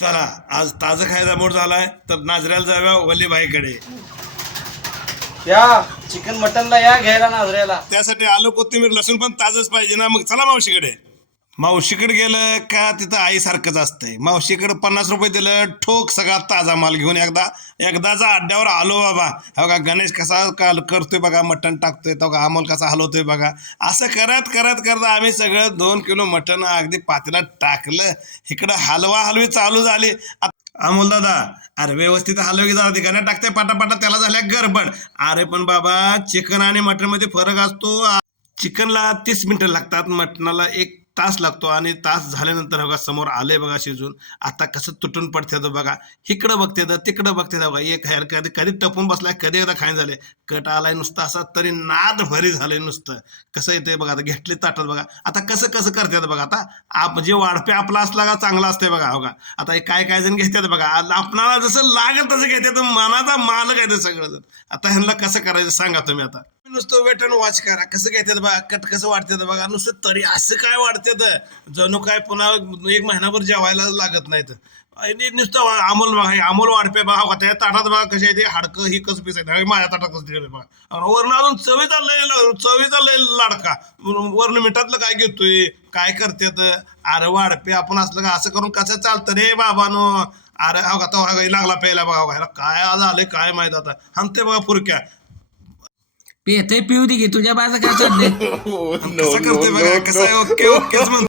चला आज ताजं खायचा मूड झालाय तर नाजऱ्याला जाऊया वलीबाईकडे. या चिकन मटनला या घ्यायला नाजऱ्याला. त्यासाठी आलं कोथिंबीर लसूण पण ताजच पाहिजे ना. मग चला मावशीकडे. मावशीकडे गेलं का तिथं आईसारखंच असतंय. मावशीकडे 50 रुपये दिलं ठोक सगळा ताजा माल घेऊन एकदाचा अड्ड्यावर आलो बाबा. हो का गणेश कसा करतोय बघा, मटण टाकतोय तो का अमोल कसा हलवतोय बघा. असं करत करत करत आम्ही सगळं 2 किलो मटण अगदी पातेल्यात टाकलं. इकडं हलवा हलवी चालू झाली. अमोल दादा अरे व्यवस्थित हलव की जरा ठिकाणी टाकते पाटापाटा, त्याला झाल्या गडबड. अरे पण बाबा चिकन आणि मटण मध्ये फरक असतो. चिकनला 30 मिनिटं लागतात, मटणाला 1 तास लागतो. आणि तास झाल्यानंतर बघा समोर आले बघा शिजून. आता कसं तुटून पडते बघा. इकडं बघते तिकडं बघते बघा. एक हॅर कधी कधी टपून बसलाय, कधी एकदा खाईन झाले. कट आलाय नुसतं असा तरी नाद भरी झालंय नुसतं. कसं येतंय बघा. आता घेतले ताटात बघा. आता कसं कसं करतात बघा. आता जे वाढपे आपला असला का चांगला असतंय बघा. बघा आता हे काय जण घेतात बघा. आपणाला जसं लागेल तसं घेतात. मनाचा मालक आहे ते सगळं जण. आता ह्यांना कसं करायचं सांगा तुम्ही. आता नुसतं वेट अँड वॉच करा कसं घेतात बघा. कट कसं वाढतात बघा. नुसतं तरी असं काय वाढतात जणू काय पुन्हा 1 महिनाभर जेवायला लागत नाहीत. नुसतं अमोल बघा. अमोल वाढपे बघा. त्या ताटात बघा कसे आहे ते हाडकं ही कसं पीस आहे. माझ्या ताटात कसं बघा. वरण अजून चवीचा लय लाडका. वरण मिठातलं काय घेतोय काय करतात. अरे वाढपे आपण असलं का असं करून कसं चालतं रे बाबानो. अरे हो का तो लागला प्यायला बघा. काय झालंय काय माहित. आता हाणते बघा फुरक्या. पेतय पिऊ दे की तुझ्या बाजू काय चाललंय. कसं करते बघा. कसं ओके ओकेच म्हणतो.